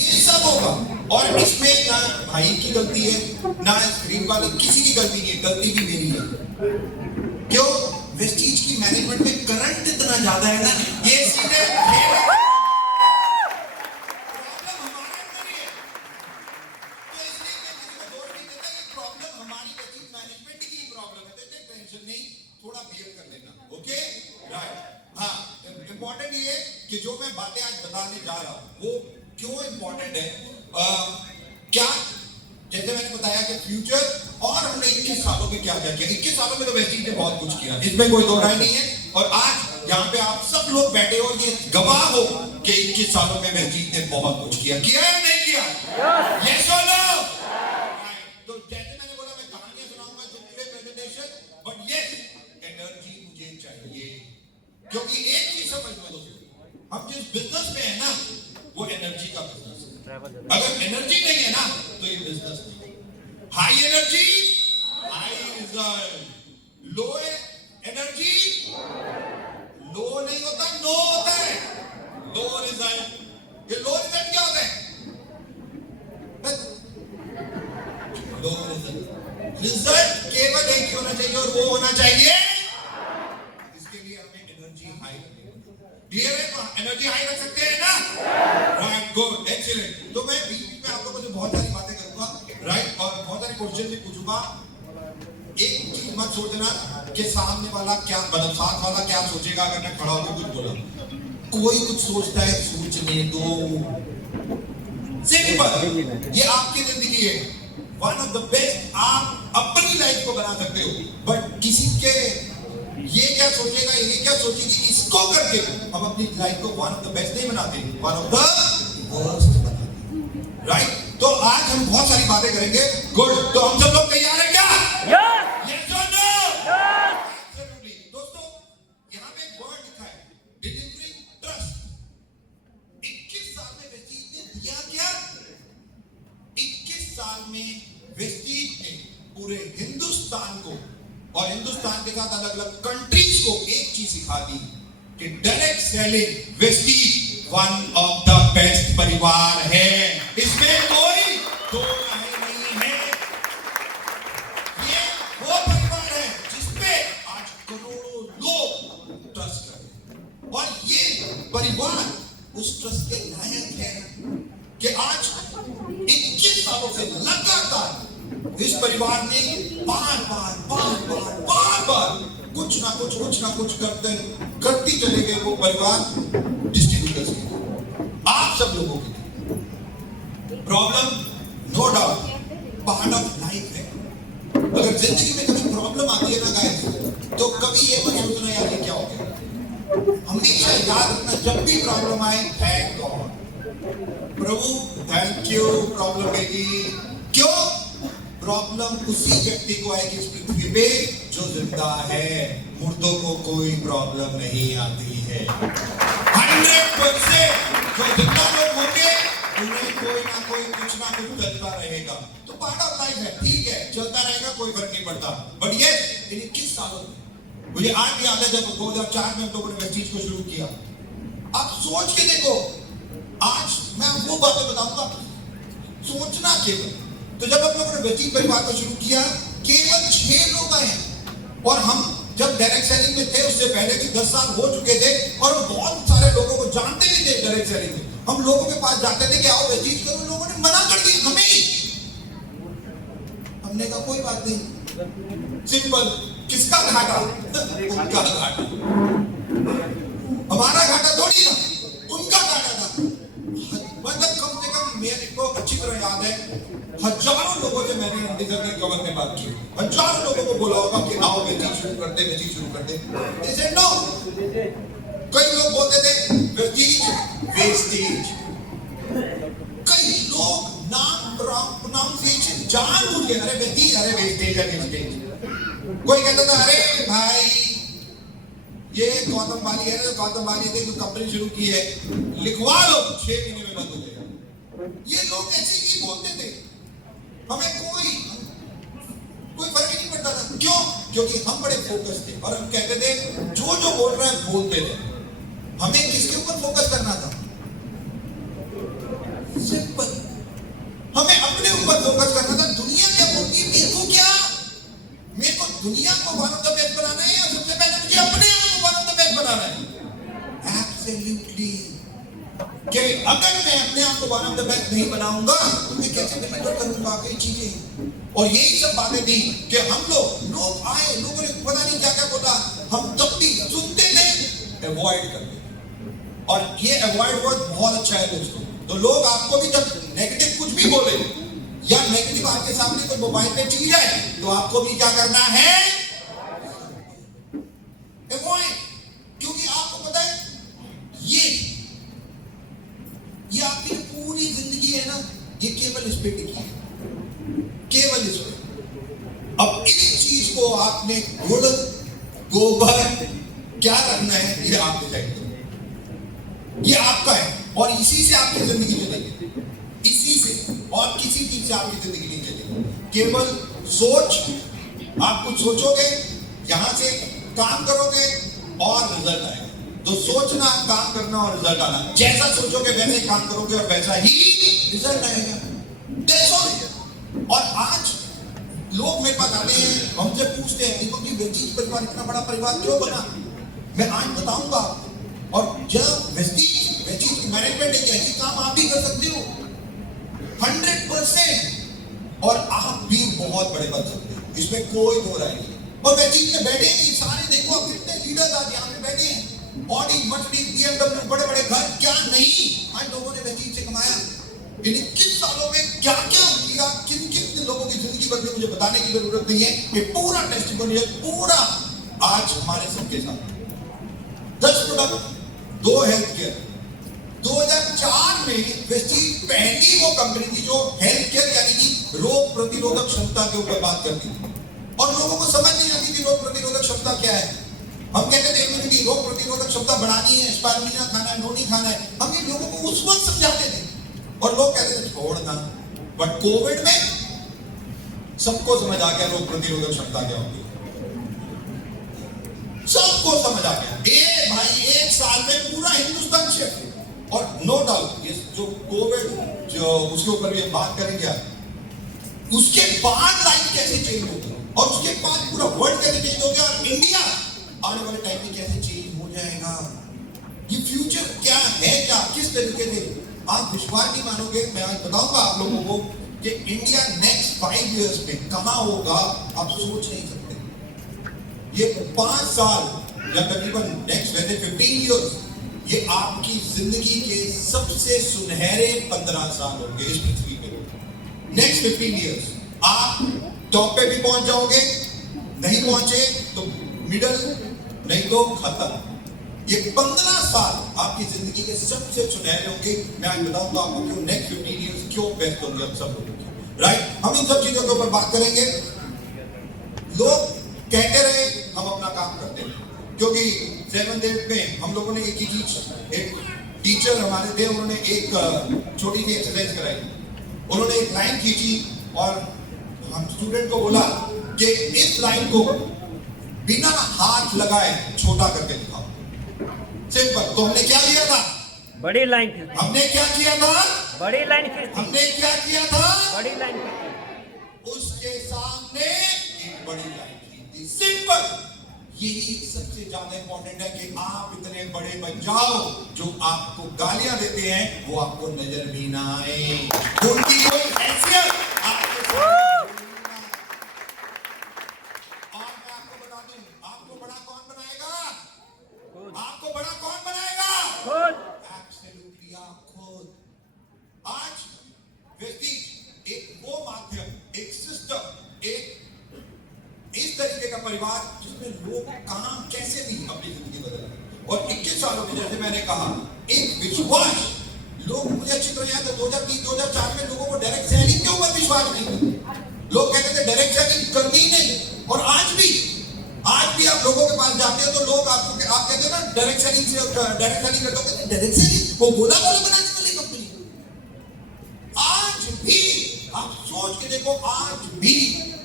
ये सब होगा। और इसमें ना भाई की गलती है ना स्क्रीन वाले किसी की गलती नहीं है, गलती भी मेरी है। क्यों? वेस्टीज की मैनेजमेंट में करंट इतना ज्यादा है ना, ये सीधे थोड़ा बियर कर लेना, ओके राइट। हाँ, इंपॉर्टेंट ये कि जो मैं बातें आज बताने जा रहा हूं वो क्यों इंपॉर्टेंट है। क्या जैसे मैंने बताया कि फ्यूचर और हमने 21 सालों में क्या क्या किया। 21 सालों में तो वेस्टीज ने बहुत कुछ किया, इसमें कोई दो राय नहीं है। और आज यहाँ पे आप सब लोग बैठे हो, ये गवाह हो कि 21 सालों में वेस्टीज ने बहुत कुछ किया। किया या नहीं किया? यस और नो? तो जैसे मैंने बोला मैं कहानियां सुनाऊंगा चुटकुले प्रेजेंटेशन, बट यस एनर्जी मुझे चाहिए। क्योंकि एक चीज समझ लो दोस्तों, हम जिस बिजनेस में है ना वो एनर्जी का बिजनेस है। अगर एनर्जी नहीं है ना तो ये बिजनेस नहीं। High energy high result, low energy low नहीं होता, नो होता है, लो रिजल्ट। ये लो रिजल्ट क्या होता है? लो रिजल्ट केवल एक ही होना चाहिए और वो होना चाहिए, इसके लिए हमें एनर्जी हाई रखनी है। क्लियर है? एनर्जी हाई रख सकते हैं ना? Right, good, excellent. तो मैं बीच में आप लोगों से बहुत सारी बातें करूंगा, राइट, और बहुत सारे क्वेश्चन भी पूछूंगा। एक चीज मत सोचना कि सामने वाला क्या, मतलब साथ वाला क्या सोचेगा अगर मैं खड़ा होकर कुछ बोला। कोई कुछ सोचता है, सोचने दो, सिंपल। ये आपकी जिंदगी है, वन ऑफ द बेस्ट। आप अपनी लाइफ को बना सकते हो, बट किसी के ये क्या सोचेगा, ये क्या सोचेगी, इसको करके हम अपनी लाइफ को वन ऑफ द बेस्ट नहीं बनाते, वन ऑफ द वर्स्ट बनाते, राइट। तो आज हम बहुत सारी बातें करेंगे। गुड, तो हम सब लोग तैयार हैं क्या? यस और नो? एब्सोल्युटली। दोस्तों यहाँ पे एक वर्ड लिखा है, डिलीवरिंग ट्रस्ट। 21 साल में वेस्टीज ने दिया क्या? 21 साल में वेस्टीज ने पूरे हिंदुस्तान को और हिंदुस्तान के साथ अलग अलग कंट्रीज को एक चीज सिखा दी कि direct selling Vestige one of the best परिवार है, इसमें कोई दो राय नहीं है। ये वो परिवार है जिसपे आज करोड़ों लोग ट्रस्ट करते हैं, और ये परिवार उस ट्रस्ट के लायक है कि आज 21 सालों से लगातार इस परिवार ने बार बार कुछ ना कुछ करती चले गए वो परिवार डिस्ट्रीब्यूटर्स के, आप सब लोगों की problem no doubt part of life है। अगर जिंदगी में कभी प्रॉब्लम आती है ना गाइस, तो कभी ये मत सोचना यार ये क्या हो गया। हमेशा याद रखना जब भी प्रॉब्लम आए, thank God, Prabhu thank you problem आएगी। क्यों? प्रॉब्लम उसी व्यक्ति को आएगी इस पृथ्वी पे जो जिंदा है, मुर्दों को कोई प्रॉब्लम नहीं आती है। 100% जो जिंदा लोग होंगे उन्हें कोई ना कोई कुछ ना कुछ चलता रहेगा। तो पार्ट ऑफ लाइफ है, ठीक है, चलता रहेगा, कोई फर्क नहीं पड़ता। बट ये इन 21 सालों में मुझे आज भी याद है जब 2004 में हम लोगों ने वेस्टीज को शुरू किया। आप सोच के देखो, आज मैं वो बातें बताऊंगा, सोचना केवल। तो जब हम लोगों ने वेस्टीज परिवार को शुरू किया, केवल 6 लोग आए, और हम जब डायरेक्ट सेलिंग में थे उससे पहले भी 10 साल हो चुके थे, और हम बहुत सारे लोगों को जानते भी थे डायरेक्ट सेलिंग में। हम लोगों के पास जाते थे कि आओ वेस्टीज करो, लोगों ने मना कर दिया हमें। हमने कहा कोई बात नहीं, सिंपल, किसका घाटा? उनका घाटा, हमारा घाटा थोड़ी था, उनका घाटा था। मतलब कम से कम मेरे को अच्छी तरह याद है, हजारों लोगों से मैंने इंडिजर्नल कवर में बात की, हजारों लोगों को बोला होगा कि आओ वेस्टीज शुरू करते। They no। कई लोग बोलते थे वेस्टीज, कई लोग नाम प्रोनाउंसिएशन जानबूझ के अरे वेस्टेज है। कोई कहता था अरे भाई ये गौतम बाली है, गौतम बाली ने जो कंपनी शुरू की है लिखवा लो, 6 महीने में बंद हो जाएगा। ये लोग ऐसे ही बोलते थे, हमें कोई फर्क ही नहीं पड़ता था। क्यों? क्योंकि हम बड़े फोकस थे और हम कहते थे जो बोल रहा है बोलते रहे। हमें किसके ऊपर फोकस करना था? सिर्फ अगर मैं अपने आप को वन ऑफ द बेस्ट नहीं बनाऊंगा तो मैं कैसे डिलीवर करूंगा कई चीजें। और यही सब बातें थी कि हम लोग आए, लोगों ने पता नहीं क्या क्या बोला, हम तब भी सुनते थे, अवॉइड करते। और ये अवॉइड वर्ड बहुत अच्छा है दोस्तों। तो लोग आपको भी जब नेगेटिव कुछ भी बोले या नेगेटिव आपके सामने कोई मोबाइल पे चीज है तो आपको भी क्या करना है, अवॉइड। क्योंकि आपको पता है ये आपकी पूरी जिंदगी है ना, ये केवल इस पे टिकी है, केवल इस पे। अब इस चीज को आपने गुड़ गोबर क्या रखना है ये आप डिसाइड करो, ये आपका है। और इसी से आपकी जिंदगी चलेगी, इसी से, और किसी चीज से आपकी जिंदगी नहीं चलेगी। केवल सोच, आप कुछ सोचोगे, यहां से काम करोगे और रिजल्ट आएगा। तो सोचना, काम करना और रिजल्ट आना, जैसा सोचोगे वैसे काम करोगे और वैसा ही रिजल्ट आएगा। और आज लोग मेरे पास आते हैं, हमसे पूछते हैं दीपक जी वेस्टीज परिवार इतना बड़ा परिवार क्यों बना। मैं आज बताऊंगा। और जब वेस्टीज की मैनेजमेंट एक ऐसी काम आप भी कर सकते हो 100%, और आप भी बहुत बड़े बन सकते हो, इसमें कोई दो राय नहीं। और वेस्टीज में बैठे हैं सारे, देखो आप कितने लीडर्स आज यहाँ पे बैठे हैं, ऑडी मर्सिडीज BMW बड़े बड़े घर, क्या नहीं आज लोगों ने वेस्टीज से कमाया। इन 21 सालों में क्या क्या किया, किन किन लोगों की जिंदगी बदली, मुझे बताने की जरूरत नहीं है। ये पूरा टेस्टिमोनियल पूरा आज हमारे सबके साथ। 10 प्रोडक्ट, 2 हेल्थ केयर। 2004 में वेस्टीज पहली वो कंपनी थी जो हेल्थ केयर यानी कि रोग प्रतिरोधक क्षमता के ऊपर बात करती थी। और लोगों को समझ नहीं आती थी रोग प्रतिरोधक क्षमता क्या है। हम कहते थे इम्यूनिटी, रोग प्रतिरोधक क्षमता बढ़ानी है, स्पाइरुलिना खाना है, नोनी खाना है। हम ये लोगों को उस वक्त समझाते थे और लोग कहते थे छोड़ना। बट कोविड में सबको समझ आ गया रोग प्रतिरोधक क्षमता क्या होती है, सबको समझ आ गया। भाई 1 साल में पूरा हिंदुस्तान शिफ्ट। और नो डाउट ये जो कोविड जो उसके ऊपर भी हम बात करेंगे, उसके बाद लाइफ कैसे चेंज होगी और उसके बाद पूरा वर्ल्ड कैसे चेंज हो गया और इंडिया आने वाले टाइम में कैसे चेंज हो जाएगा, ये फ्यूचर क्या है, क्या किस तरीके से, आप विश्वास नहीं मानोगे। मैं आज बताऊंगा आप लोगों को कि इंडिया नेक्स्ट 5 इयर्स में कहां होगा, आप सोच नहीं सकते। ये 5 साल या तकरीबन नेक्स्ट 15 इयर्स, ये आपकी जिंदगी के सबसे सुनहरे 15 साल होंगे इस पृथ्वी पे। नेक्स्ट 15 इयर्स आप टॉप पे भी पहुंच जाओगे, नहीं पहुंचे तो मिडल, नहीं तो खत्म। ये 15 साल आपकी जिंदगी के सबसे सुनहरे होंगे। मैं आज बताऊंगा आपको क्यों नेक्स्ट 15 इयर्स क्यों बेस्ट होंगे हम सब लोगों की, राइट। हम इन सब चीजों के ऊपर बात करेंगे। लोग कहते रहे हम अपना काम करते हैं, क्योंकि 7th 8th में हम लोगों ने एक ही चीज, एक टीचर हमारे थे, उन्होंने एक छोटी सी एक्सरसाइज कराई। उन्होंने एक लाइन खींची और हम स्टूडेंट को बोला कि इस लाइन को बिना हाथ लगाए छोटा करके दिखाओ, सिंपल। तो हमने क्या किया था, बड़ी लाइन खींची। हमने क्या किया था, बड़ी लाइन खींची। हमने क्या किया था, बड़ी लाइन खींची। उसके सामने एक बड़ी लाइन खींची, सिंपल। यही सबसे ज्यादा इंपॉर्टेंट है कि आप इतने बड़े बन जाओ जो आपको गालियां देते हैं वो आपको नजर भी ना आए, उनकी कोई हैसियत आपके सामने। और मैं आपको बता दूं, आपको बड़ा कौन बनाएगा, आपको बड़ा कौन बनाएगा, खुद। एब्सोल्युटली आप खुद। आज वेस्टीज एक वो माध्यम, एक सिस्टम, एक इस तरीके का परिवार जिसमें लोग कहां कैसे भी अपनी जिंदगी बदल। और 21 सालों में जैसे मैंने कहा, एक विश्वास, लोग मुझे अच्छी तरह याद है 2003 2004 में लोगों को डायरेक्ट सेलिंग के ऊपर विश्वास नहीं था। लोग कहते थे डायरेक्ट सेलिंग करनी ही नहीं। और आज भी आप लोगों के पास जाते हैं तो लोग आपको, आप कहते हैं ना डायरेक्ट सेलिंग से, डायरेक्ट सेलिंग करते हो, डायरेक्ट सेलिंग वो बोला बनाने वाली कंपनी। आज भी आप सोच के देखो, आज भी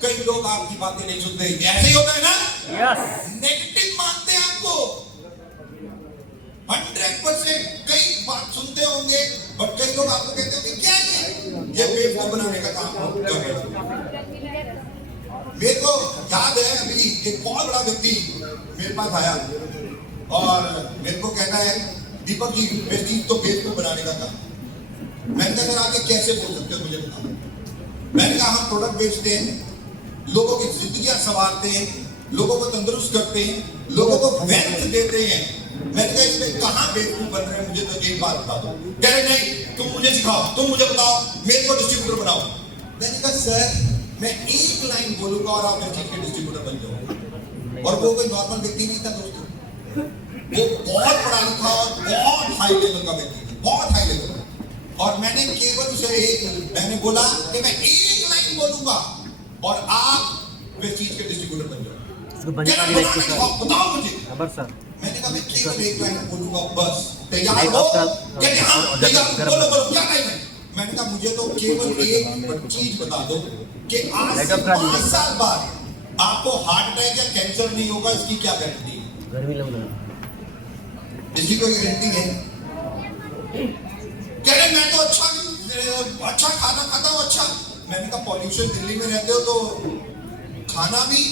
कई लोग आपकी बातें नहीं सुनते। ऐसे ही होता है ना, यस। नेगेटिव मानते हैं आपको 100%। कई बात सुनते होंगे बट कई लोग आपको कहते होंगे क्या ये बेवकूफ बनाने का काम कर रहे हो। मेरे को याद है अभी एक बहुत बड़ा व्यक्ति मेरे पास आया और मेरे को कहता है दीपक जी वेस्टीज तो बेवकूफ बनाने का काम। मैंने कहा सर आप ये कैसे बोल सकते हो, मुझे बताओ। मैंने कहा हम प्रोडक्ट बेचते हैं, लोगों की जिंदगियां संवारते हैं, लोगों को तंदुरुस्त करते हैं, लोगों को वेल्थ देते हैं। मैंने कहा इसमें कहां बेवकूफ बन रहे हैं, मुझे तो एक बात बता दो। कह रहे नहीं तुम मुझे सिखाओ, तुम मुझे बताओ, मेरे को डिस्ट्रीब्यूटर बनाओ। मैंने कहा सर मैं एक लाइन बोलूंगा और आप इस चीज के डिस्ट्रीब्यूटर बन जाओगे। और वो कोई नॉर्मल व्यक्ति नहीं था दोस्तों, वो बहुत पढ़ा लिखा और बहुत हाई लेवल का व्यक्ति था, बहुत हाई लेवल का। और मैंने केवल उसे मैंने बोला कि मैं एक लाइन बोलूंगा और आप इस चीज के डिस्ट्रीब्यूटर बन जाओगे। बताओ मुझे। मैंने कहा मैं केवल एक लाइन बोलूंगा बस, तैयार हो? बोलो बोलो क्या टाइम है? मैंने कहा मुझे तो केवल एक चीज बता दो कि आज से 5 साल बाद आपको हार्ट अटैक या कैंसर नहीं होगा, इसकी क्या गारंटी है? इसकी कोई गारंटी है? कह रहे मैं तो अच्छा खाना खाता हूँ। अच्छा, मैंने कहा पॉल्यूशन दिल्ली में रहते हो तो खाना भी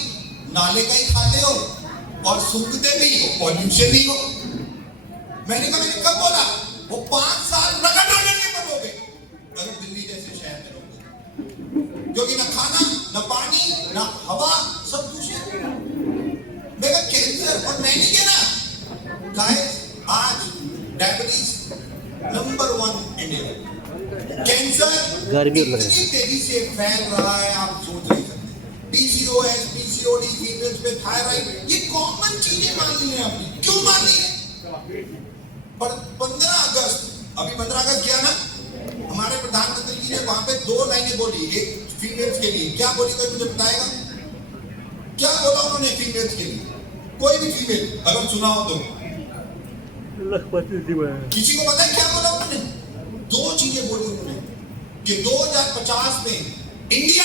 नाले का ही खाते हो और सूंघते भी पॉल्यूशन ही हो। मैंने कहा मैंने कब बोला? वो 5 साल रगड़ के मरोगे अगर दिल्ली जैसे शहर में रहोगे, क्योंकि ना खाना ना पानी ना हवा, सब दूषित। मेरा कैंसर, और मैंने क्या ना गाइस, आज डायबिटीज नंबर 1 इंडिया में। कैंसर इतनी तेजी से फैल रहा है आप सोच नहीं सकते। PCOS, PCOD, फीमेल्स में थायराइड, ये कॉमन चीजें मान ली है आपने। क्यों मान ली है? पर 15 अगस्त, अभी 15 अगस्त गया ना, हमारे प्रधानमंत्री जी ने वहां पे 2 लाइनें बोली, एक फीमेल्स के लिए। क्या बोली कोई मुझे बताएगा? क्या बोला उन्होंने फीमेल्स के लिए? कोई भी फीमेल अगर सुना हो तो किसी को पता है क्या बोला उन्होंने? 2 चीजें बोली उन्होंने कि 2050 में इंडिया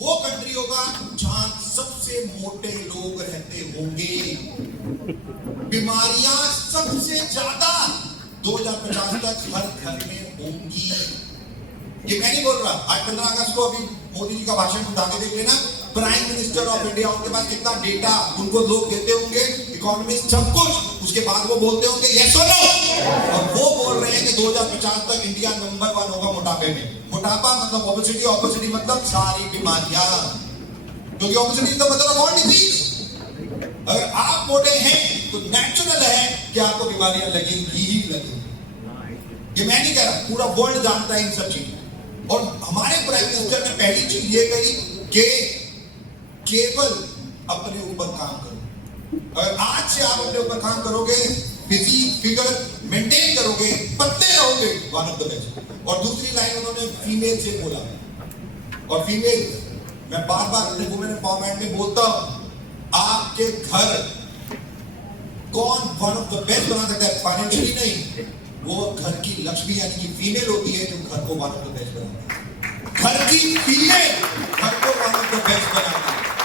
वो कंट्री होगा जहां सबसे मोटे लोग रहते होंगे, बीमारियां सबसे ज्यादा 2050 तक हर घर में होंगी। ये मैं नहीं बोल रहा। आज 15 अगस्त को अभी मोदी जी का भाषण उठा के देख लेना, प्राइम मिनिस्टर ऑफ इंडिया, उनके पास कितना डेटा उनको लोग देते होंगे, इकोनॉमिस्ट, सब कुछ। उसके बाद वो बोलते होंगे यस और नो, और वो बोल रहे हैं कि 2050 तक इंडिया नंबर 1 होगा मोटापे में। मोटापा मतलब ओबेसिटी, ओबेसिटी मतलब सारी बीमारियां, क्योंकि ओबेसिटी का मतलब ऑल डिजीज। अगर आप मोटे हैं तो नेचुरल है कि आपको बीमारियां लगेंगी ही लगेंगी। ये मैं नहीं कह रहा, पूरा वर्ल्ड जानता है इन सब चीजों। और हमारे प्राइम मिनिस्टर ने पहली चीज ये कही कि केवल अपने ऊपर काम करो। अगर आज से आप अपने ऊपर काम करोगे, फिगर मेंटेन करोगे, पतले रहोगे, वन ऑफ द बेस्ट। और दूसरी लाइन उन्होंने फीमेल से बोला, और फीमेल मैं बार बार अपने वुमेन एम्पावरमेंट में बोलता हूं, आपके घर कौन वन ऑफ द बेस्ट बना सकता है? फाइनेंशियली नहीं, वो घर की लक्ष्मी यानी कि फीमेल होती है जो घर को वन ऑफ द बेस्ट बनाती है। घर की फीमेल घर को वन ऑफ द बेस्ट बनाती है।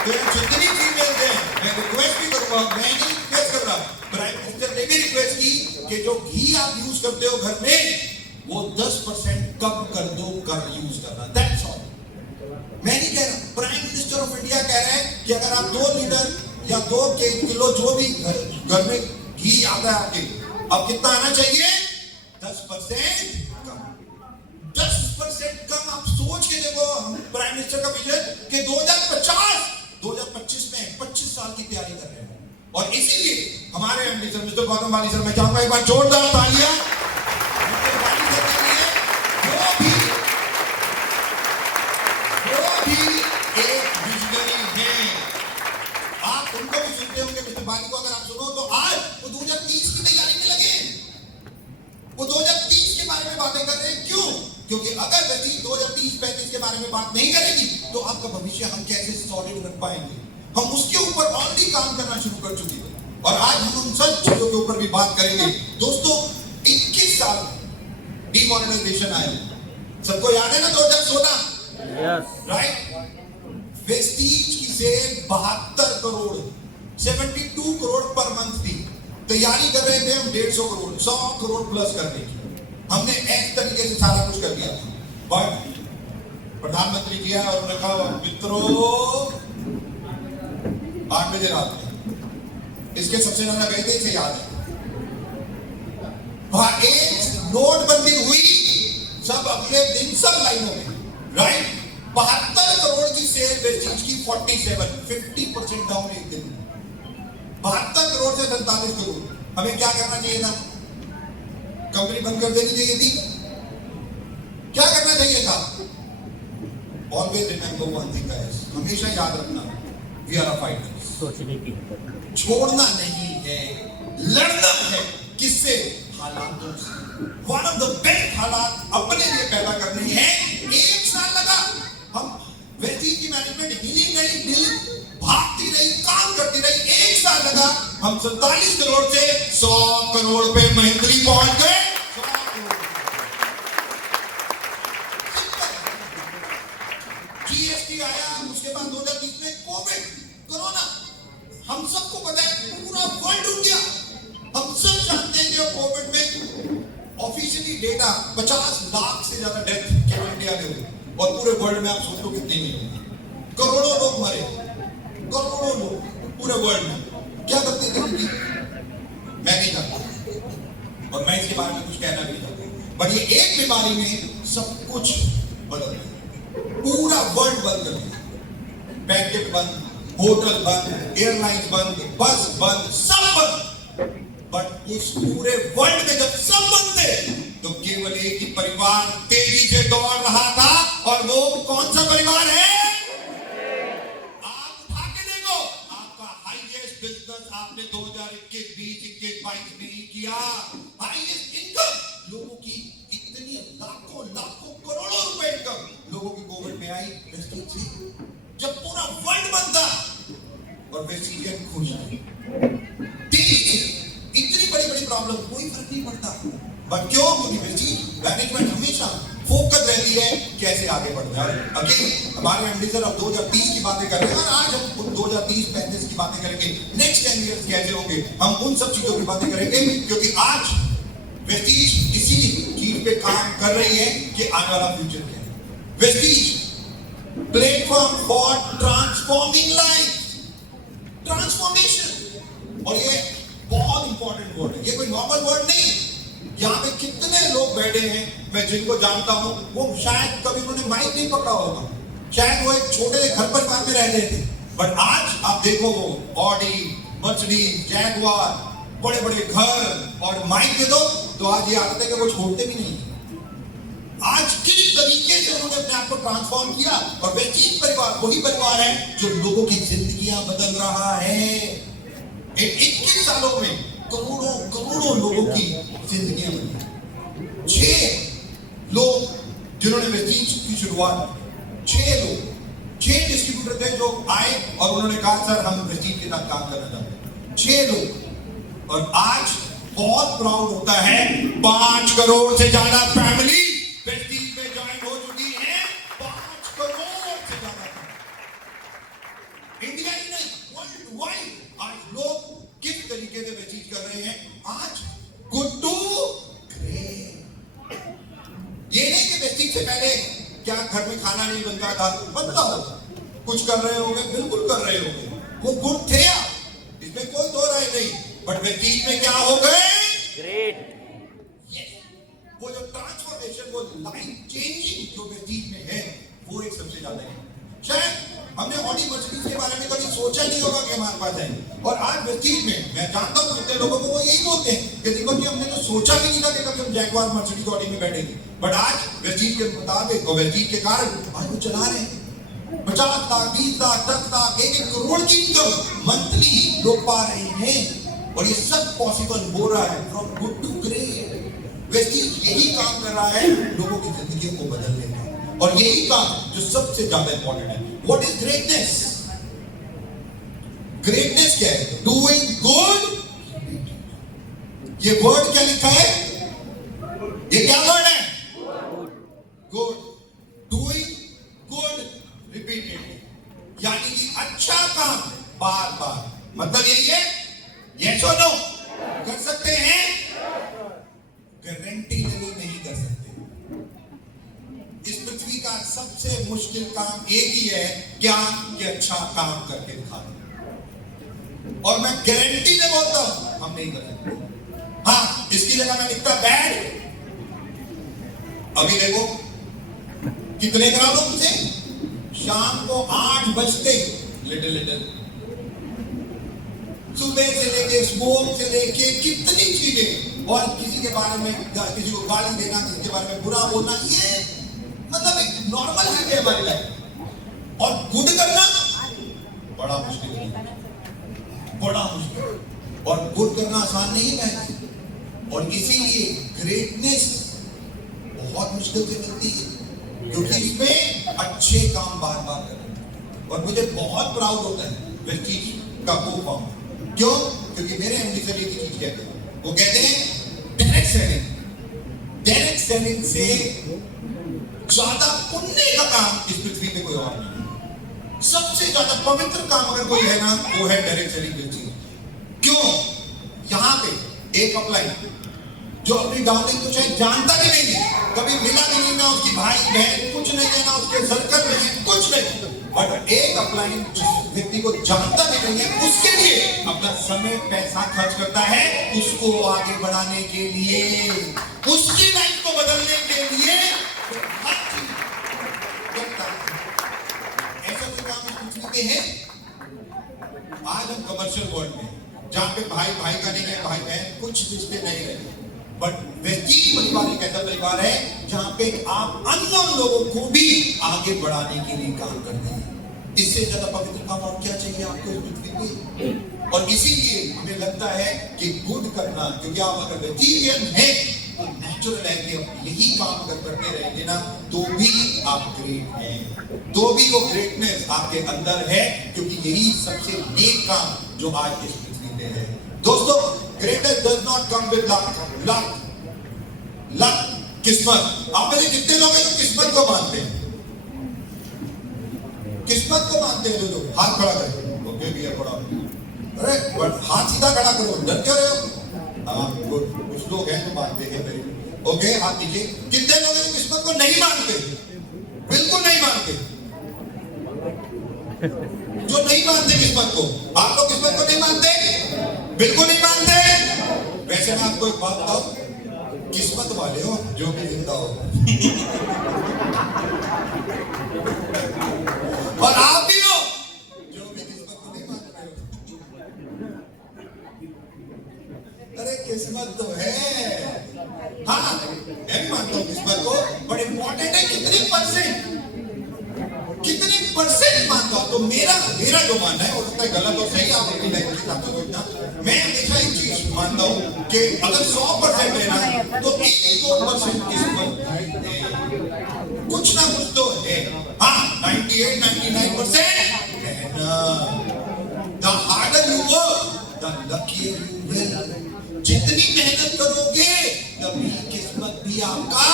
तो जितनी फीमेल है, मैं रिक्वेस्ट भी करूंगा, मैं नहीं रिक्वेस्ट कर रहा, प्राइम मिनिस्टर ने भी रिक्वेस्ट की कि जो घी आप यूज करते हो घर में, वो 10% कम कर दो, कर यूज करना। That's all. मैं नहीं कह रहा, प्राइम मिनिस्टर ऑफ इंडिया कह रहे हैं कि अगर आप 2 लीटर या 2 किलो जो भी घर में घी आता है आपके, अब कितना आना चाहिए? 10% कम। 10% कम। आप सोच के देखो प्राइम मिनिस्टर का विजन कि 2025 में 25 साल की तैयारी कर रहे हैं। और इसीलिए हमारे एमडी सर मिस्टर गौतम बाली सर, मैं चाहूंगा एक बार जोरदार तालियां मिस्टर बाली सर के लिए। वो भी एक विजनरी है। आप उनको भी सुनते होंगे मिस्टर बाली को, अगर आप सुनो तो आज वो 2030 की तैयारी में लगे। वो 2030 के बारे में बातें कर रहे हैं। क्यों? क्योंकि अगर व्यक्ति 2030-35 के बारे में बात नहीं करेगी तो आपका भविष्य हम कैसे सॉलिड रख पाएंगे? हम उसके ऊपर ऑलरेडी काम करना शुरू कर चुके हैं और आज हम उन सब चीजों के ऊपर भी बात करेंगे। दोस्तों, 21 साल डिमोनेटाइजेशन आया, सबको याद है ना? 2016, राइट? वेस्टीज की सेल 72 करोड़, 72 करोड़ पर मंथ थी। तैयारी कर रहे थे हम 150 करोड़, 100 करोड़ प्लस करने की। हमने एक तरीके से सारा कुछ कर दिया। बट प्रधानमंत्री जी और उन्होंने कहा मित्रों 8 बजे रात में, इसके सबसे ज्यादा गए थे, इसे याद है, वहां एक नोटबंदी हुई, सब अगले दिन सब लाइनों में, राइट। 72 करोड़ की सेल वेस्टीज की 50% डाउन एक दिन। 72 करोड़ से 47 करोड़। हमें क्या करना चाहिए था? कंपनी बंद कर देनी चाहिए थी? क्या करना चाहिए था? Always remember one thing guys, हमेशा याद रखना, वी आर अ फाइटर्स। सोचने की हिम्मत। छोड़ना नहीं है, लड़ना है। किससे? हालातों से। वन ऑफ द बेस्ट हालात अपने लिए पैदा करने हैं। 1 साल लगा, हम वेस्टीज की मैनेजमेंट हिली नहीं, दिल भागती रही, काम करती रही। 1 साल लगा, हम 47 करोड़ से 100 करोड़ पे महेंद्री पहुंच गए। जीएसटी आया, उसके बाद 2020 में कोविड, कोरोना, हम सबको पता है पूरा वर्ल्ड रुक गया। हम सब जानते हैं कि कोविड में ऑफिशियली डेटा 50 लाख से ज्यादा डेथ केवल इंडिया में हुई, और पूरे वर्ल्ड में आप सोच लो कितनी नहीं होगी। करोड़ों लोग मरे, करोड़ों लोग पूरे वर्ल्ड में। क्या करते थे उनकी? मैं नहीं जानता, और मैं इसके बारे में कुछ कहना नहीं चाहता, बट ये एक बीमारी में सब कुछ बदल गया। पूरा वर्ल्ड बंद कर दिया। बैंकें बंद, होटल बंद, एयरलाइंस बंद, बस बंद, सब बंद। बट उस पूरे वर्ल्ड में जब सब बंद थे, तो केवल एक ही परिवार तेजी से दौड़ रहा था, और वो कौन सा परिवार है? आप उठा के देखो, आपका हाईएस्ट बिजनेस आपने 2021, 20, 21, 22 में ही किया। हाईएस्ट इनकम लोगों की, इतनी लाखों लाखों करोड़ों रुपए इनकम लोगों की कोविड में आई वेस्टीज से, जब पूरा वर्ल्ड बंद था, और वेस्टीज खुश आई। इतनी बड़ी बड़ी प्रॉब्लम, कोई फर्क नहीं पड़ता। बट क्यों? क्योंकि वेस्टीज मैनेजमेंट हमेशा फोकस रहती है कैसे आगे बढ़ जाए। अगेन हमारे एमडी सर अब 2030 की बातें कर रहे हैं, और आज हम 2030-35 की बातें करेंगे। नेक्स्ट 10 इयर्स कैसे होंगे, हम उन सब चीजों की बातें करेंगे, क्योंकि आज वेस्टीज इसी चीज पे काम कर रही है कि आने वाला फ्यूचर क्या है। Vestige platform for transforming life, transformation. और ये बहुत इंपॉर्टेंट वर्ड है, ये कोई नॉर्मल वर्ड नहीं। यहाँ पे कितने लोग बैठे हैं, मैं जिनको जानता हूँ, वो शायद कभी उन्होंने माइक नहीं पकड़ा होगा, शायद वो एक छोटे से घर परिवार में रह रहे थे, बट आज आप देखो वो ऑडी, मर्सिडीज, जैगुआर, बड़े बड़े घर, और माइक दे दो तो आज ये आदत है कि वो छोड़ते भी नहीं। आज किस तरीके से उन्होंने अपने आप को ट्रांसफॉर्म किया, और वेस्टीज परिवार वही परिवार है जो लोगों की जिंदगियां बदल रहा है। 21 सालों में करोड़ों करोड़ों लोगों की जिंदगियां बदली। 6 लोग जिन्होंने वेस्टीज की शुरुआत, 6 डिस्ट्रीब्यूटर थे जो आए और उन्होंने कहा सर हम वेस्टीज के साथ काम करना चाहते हैं। 6 लोग, और आज बहुत प्राउड होता है 5 करोड़ से ज्यादा फैमिली वेस्टीज में ज्वाइन हो चुकी है। 5 करोड़ से ज्यादा, इंडिया ही नहीं वर्ल्ड वाइड आज लोग किस तरीके से वेस्टीज कर रहे हैं। आज गुड टू ग्रेट। ये नहीं कि वेस्टीज से पहले क्या घर में खाना नहीं बनता था, बनता होगा, कुछ कर रहे होंगे, बिल्कुल कर रहे होंगे, वो गुड थे आप, इसमें कोई दो राय नहीं। बट वेस्टीज में क्या हो गए? ग्रेट। वो जो ट्रांसफॉर्मेशन, वो लाइफ चेंजिंग जो वेस्टीज में है, वो एक सबसे ज्यादा है। शायद हमने ऑडी मर्सिडीज के बारे में कभी सोचा नहीं होगा कि हमारे पास है, और आज वेस्टीज में मैं जानता हूं कितने लोगों को वो यही बोलते हैं कि देखो कि हमने तो सोचा भी नहीं था कि कभी हम जैगुआर, मर्सिडीज, ऑडी में बैठेंगे, बट आज वेस्टीज के मुताबिक और वेस्टीज के कारण आज वो चला रहे हैं। 50 लाख, 20 लाख, 10 लाख, 1 करोड़ की इनकम मंथली लोग पा रहे हैं, और ये सब पॉसिबल हो रहा है from good to great. Vestige यही काम कर रहा है लोगों की जिंदगी को बदलने का, और यही काम जो सबसे ज्यादा इंपॉर्टेंट है। What is greatness? ग्रेटनेस क्या है? Doing good. ये वर्ड क्या लिखा है? ये क्या वर्ड है? गुड। डूइंग गुड रिपीटेडली, यानी कि अच्छा काम बार बार। मतलब यही है, यस और नो? कर सकते हैं? गारंटी नहीं कर सकते। इस पृथ्वी का सबसे मुश्किल काम एक ही है, क्या? कि अच्छा काम करके दिखा दो। और मैं गारंटी से बोलता हूं हम नहीं कर सकते। हाँ, इसकी जगह मैं लिखता बैड, अभी देखो कितने करा लो मुझे, शाम को 8 बजते लिटिल लिटिल, सुबह से लेके स्मोक से लेके कितनी चीजें, और किसी के बारे में किसी को गाली देना, किसी के बारे में बुरा बोलना, ये मतलब एक नॉर्मल है हमारी लाइफ। और गुड करना बड़ा मुश्किल है, बड़ा मुश्किल, और गुड करना आसान नहीं है। और इसीलिए ग्रेटनेस बहुत मुश्किल से मिलती है, क्योंकि इसमें अच्छे काम बार बार करना। और मुझे बहुत प्राउड होता है इस चीज का को, क्यों? क्योंकि मेरे एमडी सर एक चीज कहते हैं, वो कहते हैं डायरेक्ट सेलिंग, डायरेक्ट सेलिंग से ज्यादा पुण्य का काम इस पृथ्वी पे कोई और नहीं है। सबसे ज्यादा पवित्र काम अगर कोई है ना, वो है डायरेक्ट सेलिंग बेचना। क्यों? यहाँ पे एक अपलाइन जो अपनी डार्लिंग को शायद जानता भी नहीं है, कभी मिला भी नहीं, ना उसकी भाई बहन कुछ नहीं है, ना उसके सर्कल में है, कुछ नहीं, बट एक अपलाइन जिस व्यक्ति को जानता भी नहीं है, उसके लिए अपना समय पैसा खर्च करता है, उसको आगे बढ़ाने के लिए, उसकी लाइफ को बदलने के लिए हर चीज करता है। ऐसा कोई काम इस पृथ्वी पे है? आज हम कमर्शियल वर्ल्ड में, जहाँ पे भाई भाई का नहीं है, भाई बहन कुछ रिश्ते नहीं रहे, बट व्यक्ति परिवार एक ऐसा परिवार है जहाँ पे आप अननोन लोगों को भी आगे बढ़ाने के लिए काम करते हैं। इससे ज्यादा पवित्र काम और क्या चाहिए आपको इस पृथ्वी पे? और इसीलिए हमें लगता है कि गुड करना, क्योंकि आप अगर वेजिटेरियन है तो नेचुरल है कि यही काम अगर करते रहेंगे ना, तो भी आप ग्रेट हैं, तो भी वो ग्रेटनेस आपके अंदर है, क्योंकि यही सबसे नेक काम जो आज इस पृथ्वी पे है। दोस्तों, greatness does not come with luck, luck luck किस्मत। आप में से कितने लोग हैं जो किस्मत को मानते हैं? किस्मत को मानते हैं जो लोग, हाथ खड़ा करें। ओके भैया खड़ा, अरे बट हाथ सीधा खड़ा करो, डर क्यों रहे हो? कुछ लोग हैं जो मानते हैं भाई, ओके हाथ नीचे। कितने लोग हैं जो किस्मत को नहीं मानते? बिल्कुल नहीं मानते, जो नहीं मानते किस्मत को। आप लोग किस्मत को नहीं मानते, बिल्कुल नहीं मानते। वैसे मैं आपको एक बात बताऊं, किस्मत वाले हो जो भी जिंदा हो और आप भी हो जो भी किस्मत को नहीं मान रहे हो। अरे किस्मत तो है, हाँ मैं भी मानता हूं किस्मत को, बट इंपॉर्टेंट है कितनी परसेंट मानता हूं। तो मेरा जो मानना है, हो सकता है गलत और सही, आप अपनी लाइफ के हिसाब से सोचना। मैं हमेशा एक चीज मानता हूं कि अगर 100% लेना है तो 1-2% किस्मत कुछ ना कुछ तो है। हाँ 98-99% है ना। The harder you work, the luckier you will. जितनी मेहनत करोगे तभी किस्मत भी आपका।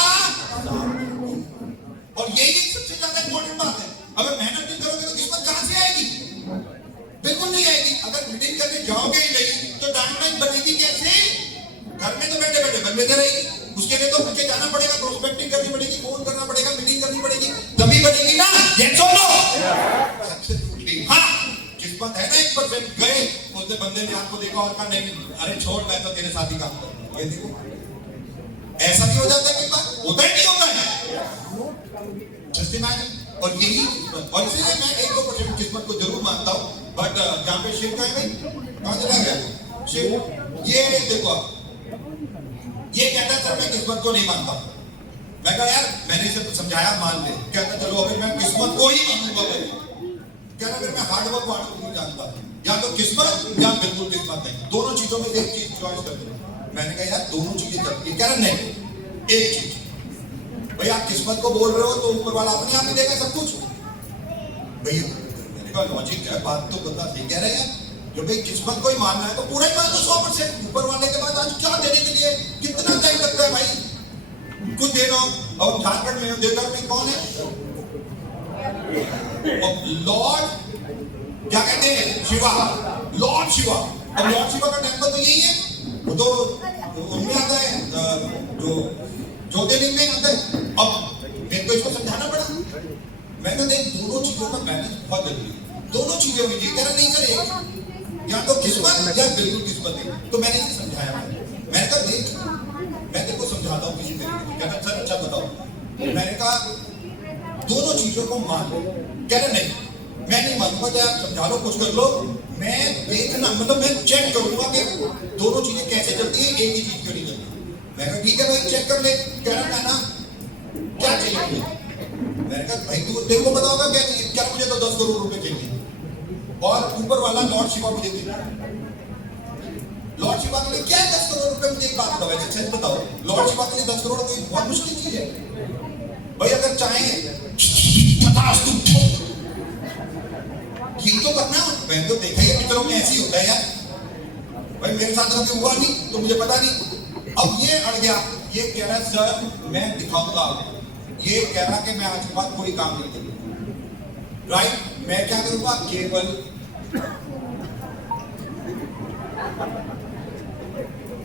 और यही सबसे ज्यादा इंपॉर्टेंट बात है। अगर मेहनत नहीं करोगे तो किस्मत कहां से आएगी? बिल्कुल नहीं आएगी। अगर मीटिंग करने जाओगे ही नहीं तो टाइमलाइन बनेगी कैसे? घर में तो बैठे बैठे बनते रहेगी, उसके लिए तो मुझे जाना पड़ेगा, प्रोस्पेक्टिंग करनी पड़ेगी, फोन करना पड़ेगा, मीटिंग करनी पड़ेगी, तभी बनेगी ना। यस और नो? एब्सोल्युटली हाँ। किस्मत है ना 1%, गए उसने बंदे ने आपको देखा और कहा नहीं अरे छोड़ मैं तो तेरे साथ ही काम करूंगा। ये देखो ऐसा भी हो जाता है, कितना होता है नहीं होता है, जस्ट इमेजिन। और यही किस्मत, और इसलिए मैं 1-2% किस्मत को जरूर मानता हूं। बट यहाँ पे शिव का है भाई, कहां चला गया शिव? ये देखो आप, ये कहता सर मैं किस्मत को नहीं मानता। मैं कहा यार मैंने इसे समझाया मान ले, कहता चलो अभी मैं किस्मत को ही मानूंगा भाई। कहना फिर मैं हार्ड वर्क नहीं जानता, या तो किस्मत या बिल्कुल किस्मत नहीं, दोनों चीजों में एक चीज चॉइस कर लो। मैंने कहा यार दोनों चीजें चलती है। कह रहा नहीं एक चीज। भाई आप किस्मत को बोल रहे हो तो ऊपर वाला अपने आप ही देगा सब कुछ। भाई मैंने कहा लॉजिक है, बात तो बंदा सही कह रहे हैं। जो भाई किस्मत को ही मानना है तो पूरा ही मान लो 100%। ऊपर वाले के बाद आज क्या देने के लिए कितना टाइम लगता है भाई? कुछ देना। और झारखंड में देवघर में कौन है? लॉर्ड क्या कहते हैं? शिवा, लॉर्ड शिवा। अब लॉर्ड शिवा का टेम्पल तो यही है, वो तो उनमें आता है, जो ज्योतिर्लिंग में आता है। अब मेरे को इसको समझाना पड़ा। मैं तो देख दोनों चीजों का बैलेंस बहुत जरूरी है, दोनों चीजें होनी चाहिए। कह रहा नहीं सर एक या तो किस्मत या बिल्कुल किस्मत है। तो मैंने इसे समझाया, मैंने कहा देख मैं तेरे को समझाता हूँ किसी तरीके से। कहता सर अच्छा बताओ। मैंने कहा दोनों चीजों को मान लो। कह रहे नहीं मैं नहीं मानूंगा, क्या आप समझा लो कुछ कर लो, मैं देखना मतलब मैं चेक करूंगा कि दोनों चीजें कैसे चलती है, एक ही चीज क्यों नहीं चलती। मैं कहा ठीक है भाई चेक कर ले। कह रहा मैं ना क्या चाहिए मुझे। मैंने कहा भाई तू तेरे को पता होगा क्या चाहिए। क्या मुझे तो 10 करोड़ रुपए चाहिए और ऊपर वाला लॉर्ड शिवा मुझे दे दे। लॉर्ड शिवा के लिए क्या है 10 करोड़ रुपए। मुझे एक बात बताओ, ऐसे सच बताओ, लॉर्ड शिवा के लिए 10 करोड़ कोई बहुत मुश्किल चीज है भाई। अगर चाहे ठीक तो करना। मैंने तो देखा ही है पिक्चरों में ऐसे ही होता है यार भाई, मेरे साथ कभी हुआ नहीं तो मुझे पता नहीं। अब ये अड़ गया, ये कह रहा सर मैं दिखाऊंगा, ये कह रहा कि मैं आज के बाद कोई काम नहीं करूंगा। राइट, मैं क्या करूंगा केवल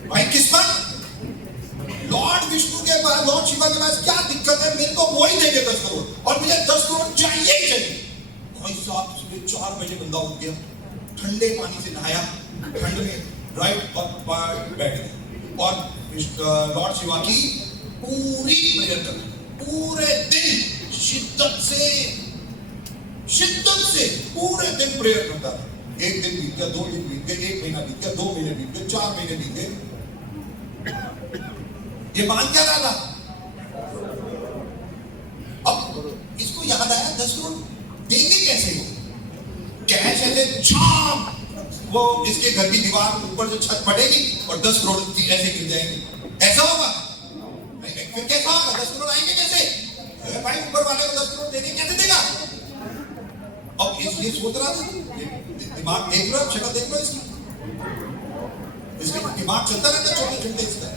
भाई किस्मत लॉर्ड विष्णु के पास, लॉर्ड शिवा के पास क्या दिक्कत है। मेरे को वही देंगे 10 करोड़ और मुझे 10 करोड़ चाहिए ही चाहिए। भाई साहब सुबह 4 बजे बंदा उठ गया, ठंडे पानी से नहाया ठंड में, राइट, और बैठ गया और लॉर्ड शिवा की पूरी प्रेयर कर, पूरे दिन शिद्दत से पूरे दिन प्रेयर करता था। एक दिन बीत गया, 2 दिन बीत गए, 1 महीना बीत गया, 2 महीने बीत गए, 4 महीने बीत गए। ये मान क्या रहा था। अब इसको याद आया 10 करोड़ देंगे कैसे हो। कैश ऐसे छाम वो इसके घर की दीवार ऊपर से छत पड़ेगी और 10 करोड़ ऐसे गिर जाएंगे, ऐसा होगा। फिर कैसा होगा, 10 करोड़ आएंगे कैसे भाई। ऊपर वाले को 10 करोड़ देने कैसे देगा। अब ये सोच रहा था, दिमाग देख लो, शक्ल देख लो इसकी दिमाग चलता रहता छोटे छोटे इसका।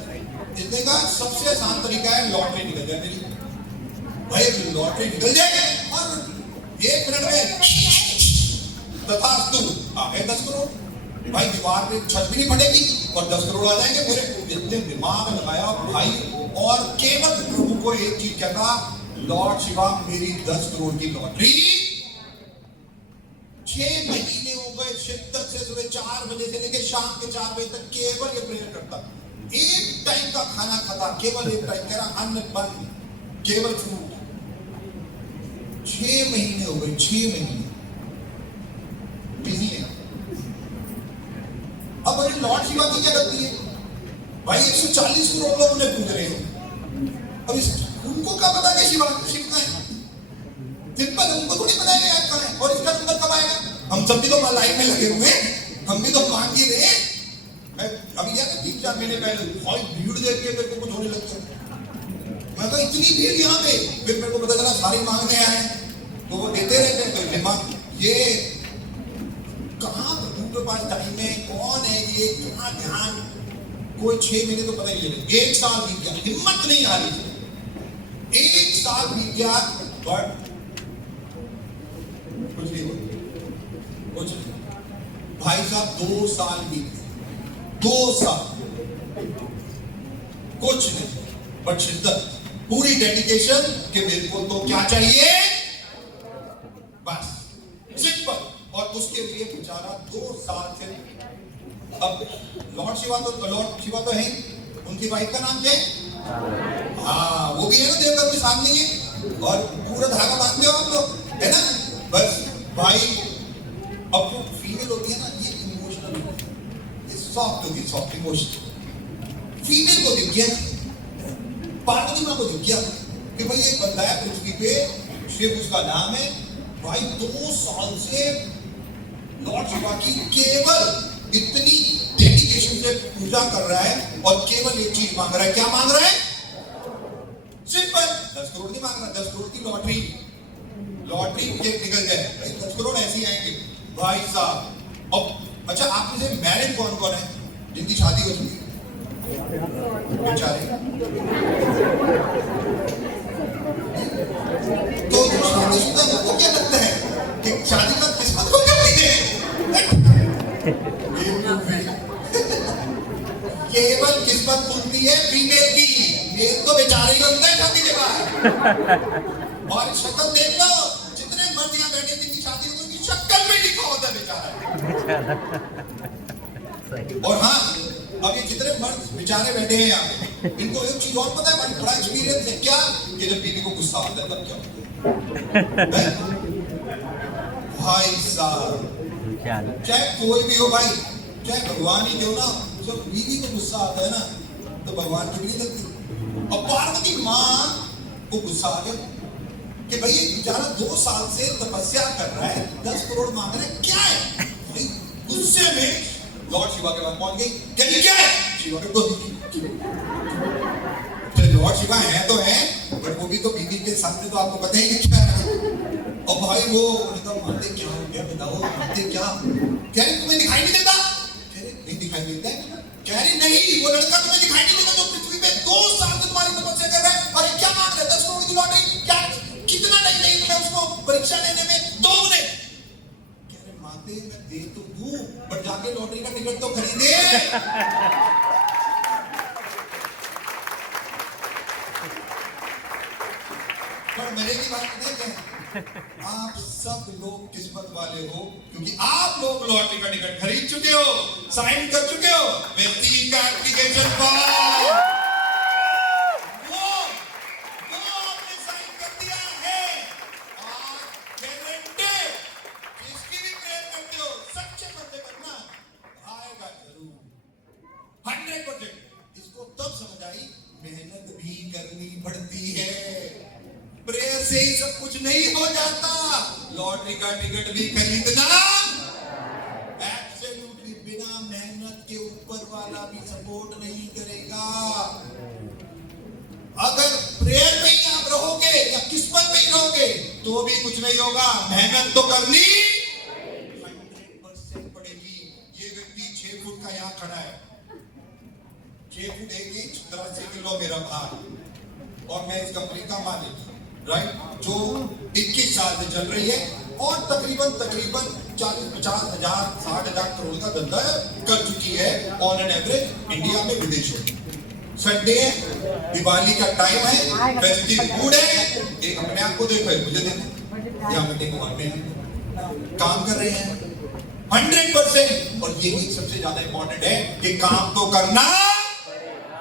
इसने कहा सबसे आसान तरीका है लॉटरी निकल जाए मेरी। भाई लॉटरी निकल जाए और 1 मिनट में तथास्तु आ गए 10 करोड़। भाई दीवार पे छत भी नहीं फटेगी और 10 करोड़ आ जाएंगे मेरे। इतने दिमाग लगाया भाई और केवल प्रभु को एक चीज कहता, लॉर्ड शिवा मेरी 10 करोड़ की लॉटरी। 6 महीने हो गए शिद्दत से सुबह 4 बजे से लेकर शाम के 4 बजे तक केवल ये प्रेयर करता। एक टाइम का खाना खाता, केवल एक टाइम, कह रहा अन्न बंद, केवल फ्रूट। 6 महीने हो गए, 6 महीने बिजी है। अब अगर लॉर्ड शिवा की क्या गलती है भाई। 140 करोड़ लोग उन्हें पूज रहे हो। अब उनको क्या पता कि शिव का है। सिंपल, उनको थोड़ी पता है यार कहाँ है और इसका नंबर कब आएगा। हम सब भी तो लाइन में लगे हुए हैं, हम भी तो मांग ही रहे हैं। मैं अभी यार 3-4 महीने पहले बहुत भीड़ देख के मेरे को कुछ होने लग गया। मैं कहा इतनी भीड़ यहाँ पे, फिर मेरे को पता चला सारी मांगने आए हैं तो वो देते रहते हैं। तो दिमाग ये कहाँ प्रभु के पास टाइम है, कौन है ये, कहाँ ध्यान। कोई 6 महीने तो पता ही नहीं लगे, 1 साल बीत गया, हिम्मत नहीं आ रही। 1 साल बीत गया बट कुछ नहीं हुआ, कुछ नहीं। भाई साहब 2 साल बीत गए, 2 साल कुछ नहीं बट शिद्दत, पूरी डेडिकेशन कि मेरे को तो क्या चाहिए बस, सिंपल। और उसके लिए बेचारा 2 साल से। अब लॉर्ड शिवा तो है, उनकी वाइफ का नाम क्या है। हाँ वो भी है ना, देवघर के सामने ही है और पूरा धागा बांधते हो आप लोग, है ना। बस भाई अब जो फीमेल होती है ना, ये इमोशनल, ये सॉफ्ट होती है, सॉफ्ट इमोशन। फीमेल को दिख गया, पार्वती माँ को दिख गया कि भाई एक बंदा है पृथ्वी पे, शिव उसका नाम है। भाई 2 साल से लॉर्ड शिवा की केवल इतनी डेडिकेशन से पूजा कर रहा है और केवल एक चीज मांग रहा है। क्या मांग रहा है, सिंपल, 10 करोड़ नहीं मांग रहा, 10 करोड़ की लॉटरी के निकल जाए भाई, 10 करोड़ ऐसे आएंगे भाई साहब। अब अच्छा आप में से मैरिड कौन कौन है जिनकी शादी हो चुकी है। बेचारे तो शादीशुदा लोगों को क्या लगता है कि शादी का किस्मत को क्या कहते हैं। केवल किस्मत खुलती है फीमेल की, मेल तो बेचारे ही बनता है शादी के बाद। और शक्ल देख लो, जितने मर्द यहाँ बैठे जिनकी शादी होगी उनकी शक्ल में लिखा होता है बेचारा। और हाँ अब ये जितने मर्द बेचारे बैठे हैं यहाँ पे, इनको एक चीज और पता है, भाई बड़ा एक्सपीरियंस है क्या, कि जब बीवी को गुस्सा आता है तब क्या होता है भाई साहब, चाहे कोई भी हो भाई, चाहे भगवान ही क्यों ना, जब बीवी को गुस्सा आता है ना तो भगवान की भी नहीं लगती। और पार्वती माँ को गुस्सा आ गया कि भाई ये बेचारा 2 साल से तपस्या कर रहा है, 10 करोड़ मांग रहा है, क्या है भाई। गुस्से में लॉर्ड शिवा के पास पहुंच गई, कहती क्या है, शिवा के तो लॉर्ड शिवा है तो है, बट वो भी तो बीवी के सामने तो आपको पता ही नहीं क्या है। और भाई वो उनका मानते क्या हो गया बताओ, मानते क्या, कह रहे तुम्हें दिखाई नहीं देता, कह रहे नहीं दिखाई देता है, कह रहे नहीं वो लड़का तुम्हें दिखाई नहीं देता जो पृथ्वी पे 2 साल से तुम्हारी तपस्या कर रहा है, और क्या मांग रहा है 10 करोड़ की लॉटरी, क्या कितना टाइम चाहिए तुम्हें उसको परीक्षा लेने में, 2 मिनट। कह रहे माते मैं दे तो दूं, बट जाके लॉटरी का टिकट तो खरीदे। पर मेरे की बात नहीं है, आप सब लोग किस्मत वाले हो, क्योंकि आप लोग लॉटरी का टिकट खरीद चुके हो, साइन कर चुके हो, व्यक्ति का एप्लीकेशन फॉर्म वो आपने साइन कर दिया है। आप गारंटेड जिसकी भी प्रेयर करते हो सच्चे मन से करना, आएगा जरूर 100%। इसको तब समझ आई, मेहनत भी करनी पड़ती है, प्रेयर से ही सब कुछ नहीं हो जाता, लॉटरी का टिकट भी खरीदना एब्सोल्युटली बिना मेहनत के ऊपर वाला भी सपोर्ट नहीं करेगा। अगर प्रेयर में ही आप रहोगे या किस्मत में ही रहोगे तो भी कुछ नहीं होगा, मेहनत तो करनी 100% पड़ेगी। ये व्यक्ति 6 फुट का यहाँ खड़ा है, 6 फुट 1 इंच 83 किलो मेरा भाई, और मैं इस कंपनी का मालिक, राइट, जो 21 साल से चल रही है और तकरीबन 40-50 हजार 60 हजार करोड़ का धंधा कर चुकी है ऑन एन एवरेज इंडिया में विदेशों में। संडे है, दिवाली का टाइम है, फेस्टिव मूड है, एक अपने आप को देखो, मुझे देखो, यहाँ मीटिंग मारते हैं, काम कर रहे हैं 100%। और ये सबसे ज्यादा इंपॉर्टेंट है कि काम तो करना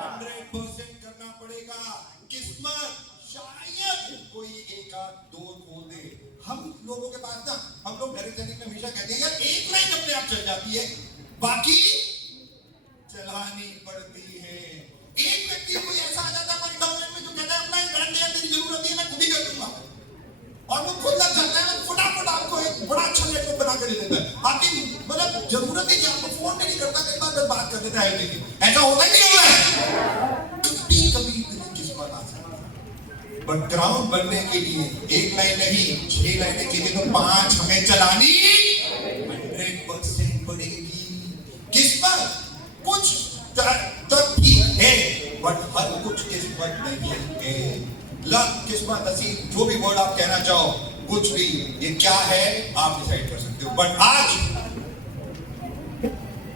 100% करना पड़ेगा। किस्मत शायद कोई 1 आध 2 खोल दे, हम लोगों के पास ना, हम लोग डायरेक्ट में हमेशा कहते हैं यार एक लाइन अपने आप चल जाती है, बाकी चलानी पड़ती है। एक व्यक्ति कोई ऐसा आ जाता है हमारी गवर्नमेंट में जो कहता है अपना ब्रांड है, तेरी जरूरत है मैं खुद ही कर दूंगा, और वो खुद लग जाता है, फटाफट आपको एक बड़ा अच्छा नेटवर्क बना कर दे देता है, आपकी मतलब जरूरत है कि आपको फोन नहीं करता, कई बार बात कर देता है, ऐसा होता ही नहीं होता है, कभी किस्मत आ सकती है। बट ग्राउंड बनने के लिए 1 लाइन नहीं 6 लाइनें चाहिए, तो 5 हमें चलानी 100% पड़ेगी। किस्मत कुछ तब ठीक है, बट हर कुछ किस्मत नहीं है। लक, किस्मत, नसीब, जो भी वर्ड आप कहना चाहो, कुछ भी, ये क्या है आप डिसाइड कर सकते हो, बट आज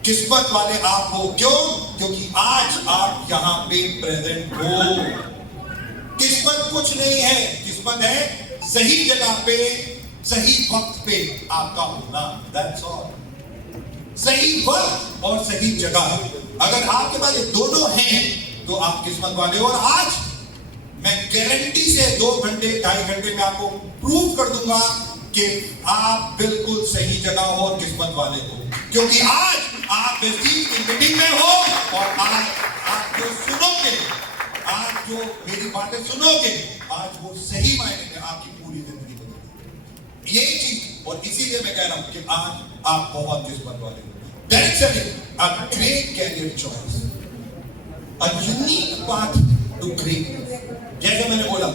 किस्मत वाले आप हो। क्यों? क्योंकि आज आप यहां पे प्रेजेंट हो। किस्मत कुछ नहीं है, किस्मत है सही जगह पे सही वक्त पे आपका होना, दैट्स ऑल। सही वक्त और सही जगह, अगर आपके पास ये दोनों हैं तो आप किस्मत वाले हो। और आज मैं गारंटी से 2 घंटे 2.5 घंटे में आपको प्रूव कर दूंगा कि आप बिल्कुल सही जगह हो और किस्मत वाले हो, क्योंकि आज आप बेसिक की मीटिंग में हो, और आज आप जो सुनोगे, आज जो मेरी बातें सुनोगे, आज वो सही मायने में आपकी पूरी जिंदगी बदलेगी। यही चीज, और इसीलिए मैं कह रहा हूं कि आज आप बहुत किस्मत वाले हो। That's a great career choice, a unique path to greatness। जैसे मैंने बोला